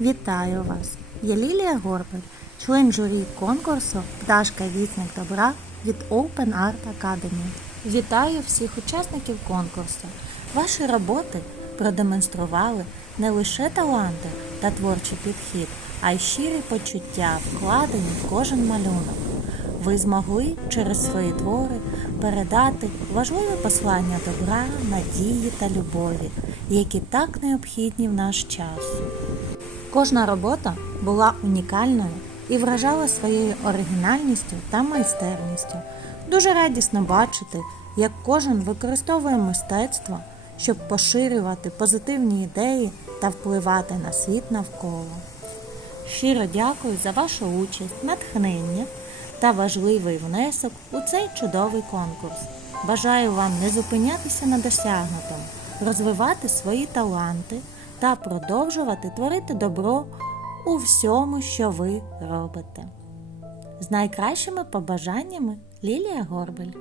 Вітаю вас! Я Лілія Горбель, член журі конкурсу Пташка Вісник добра від Open Art Academy. Вітаю всіх учасників конкурсу. Ваші роботи продемонстрували не лише таланти та творчий підхід, а й щирі почуття, вкладені в кожен малюнок. Ви змогли через свої твори передати важливе послання добра, надії та любові, які так необхідні в наш час. Кожна робота була унікальною і вражала своєю оригінальністю та майстерністю. Дуже радісно бачити, як кожен використовує мистецтво, щоб поширювати позитивні ідеї та впливати на світ навколо. Щиро дякую за вашу участь, натхнення та важливий внесок у цей чудовий конкурс. Бажаю вам не зупинятися на досягнутому, розвивати свої таланти та продовжувати творити добро у всьому, що ви робите. З найкращими побажаннями Лілія Горбель.